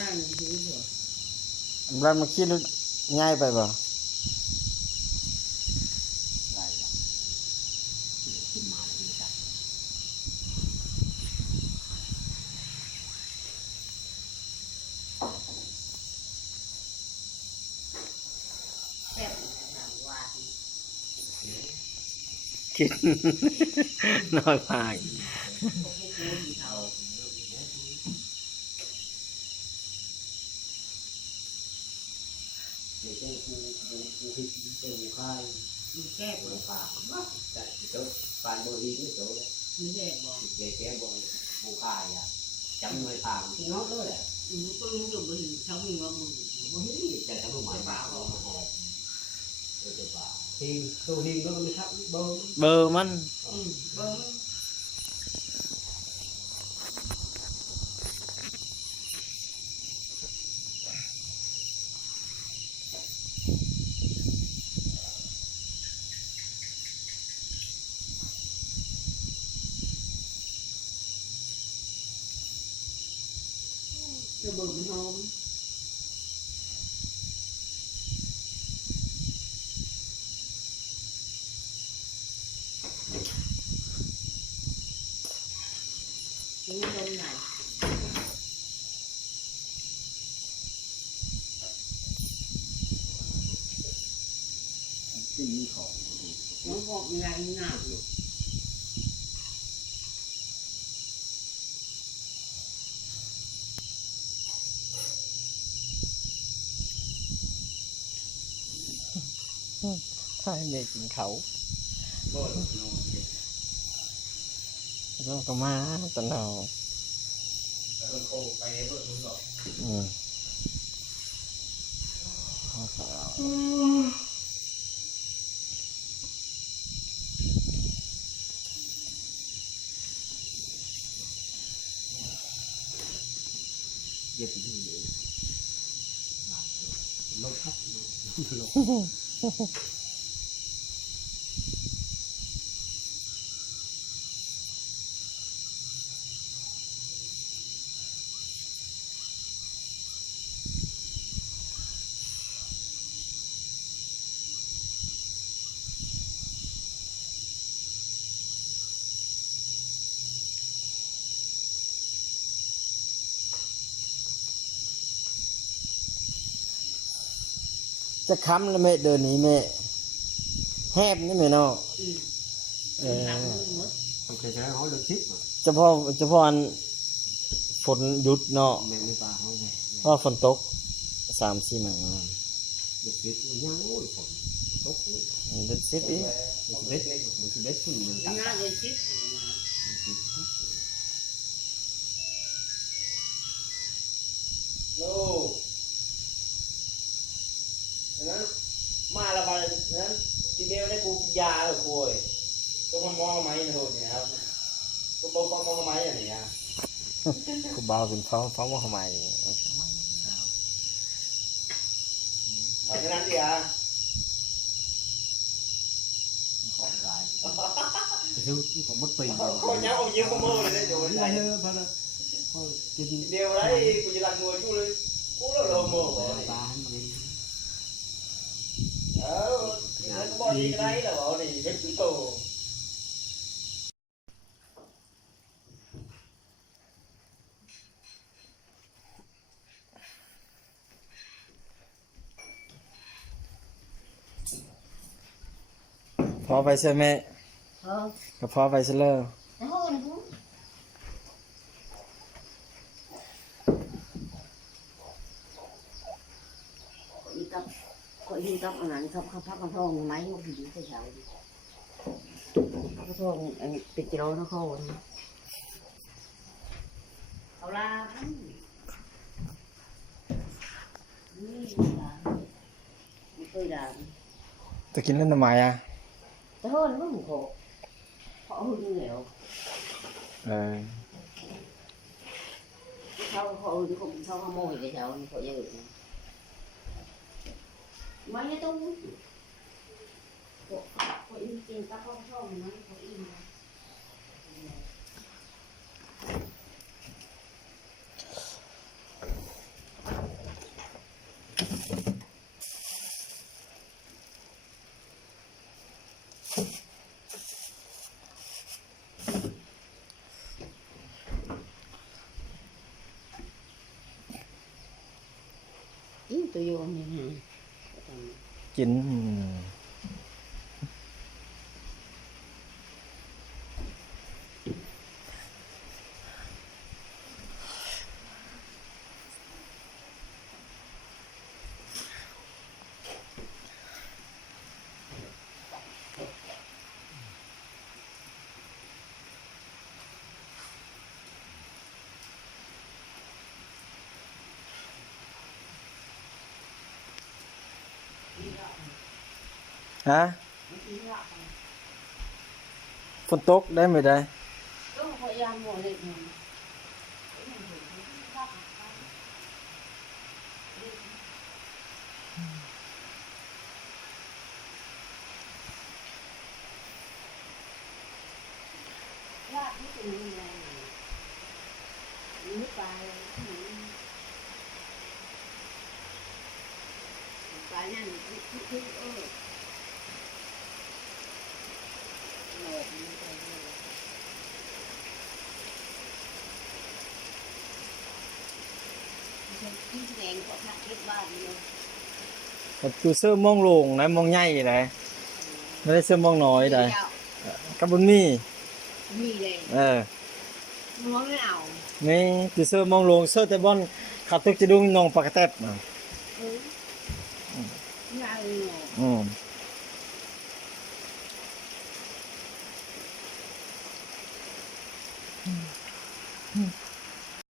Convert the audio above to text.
ร่างถือหัวบ้านมาคิดรู้ง่ายไปบ่คิดน้อยมากแก้บนป่าแต่เจ้าปานบดีไม่โตเลยไม่แก้บนแก้บนบูคายอ่ะจำเลยผ่านที่น้องด้วยแหละก็รู้อยู่บนเขามีว่ามึงบนนี้แต่ทำไมป่าเรามาหอบเจ้าป่าหิงตัวหิงก็ไม่ทับเบอร์มันเบอร์จะเบิกหอมกินนมไหนที่นี่ของน้องบอกมีอะไรหนักอยู่ใช่เมกินเขาต้องก็มาตอนเราเย็บที่นี่ลบครับลบจะค้ำแล้วแม่เดินหนีแม่แหบนี่แม่เนาะต้องเคยใช้เขาเลือกชิปเฉพาะอันฝนหยุดเนาะแม่ไม่ปลาเขาไงเพราะฝนตก3-4 มื้อเลือกชิปยังโอ้ยฝนตกเป็น10อีกเบ็ดขึ้นมันตั้งงานเลยชิปโอ้นั้นมาละบานั้นทีเดียวได้กูยาเลยคุยก็มามองทำไมนะโหเนี่ยครับก็บอกมองทำไมอย่างเนี้ยกูเบาเป็นฟ้องว่าทำไมเอาแค่นั้นดิอ่ะของลายคือของมดปีคนยังเอายิ้มโม่เลยได้ดูได้เฮ้ยพอละเดียวได้กูจะรักงวยชูเลยกูแล้วโลโม่ตาให้มันนั่นบอดี้ก็ได้แล้วบอกนี่เป็นตัวโตพอไปใช่ไหมก็พอไปใช่เลยคนที่ต้องอ่านเขาพักกระทงไม้เขาผิดไปเฉยกระทงติดกิโลเท่าเขาเอาละนี่ไม่เคยด่าจะกินเล่นทำไมอ่ะแต่เฮ้ยมันไม่ถูกเขาเอาหุ่นเหลวเขาที่เขาขโมยไปแถวนี้เขาเยอะไม่ต้องเขาอินจริงตาเขาชอบมันเขาอิน ตัวโยนนี่ฮะ กินฮะฝนตกได้ไหมได้ ก็พยายามหมดเลยลาดที่เป็นยังไงนี่ปลาปลานั่นทุกหลบมันไปเลยที่แดงก็ทักเก็บบ้านเลย กับคือเสื้อมองโลงนะมองใหญ่เลยไม่ได้เสื้อมองน้อยได้กับบุญมี มีเลย มันไม่เอา นี่คือเสื้อมองโลงเสื้อแต่บอนขับตุกจะดุงนองปากกระแตบน่ะ ไม่เอาเลย อืม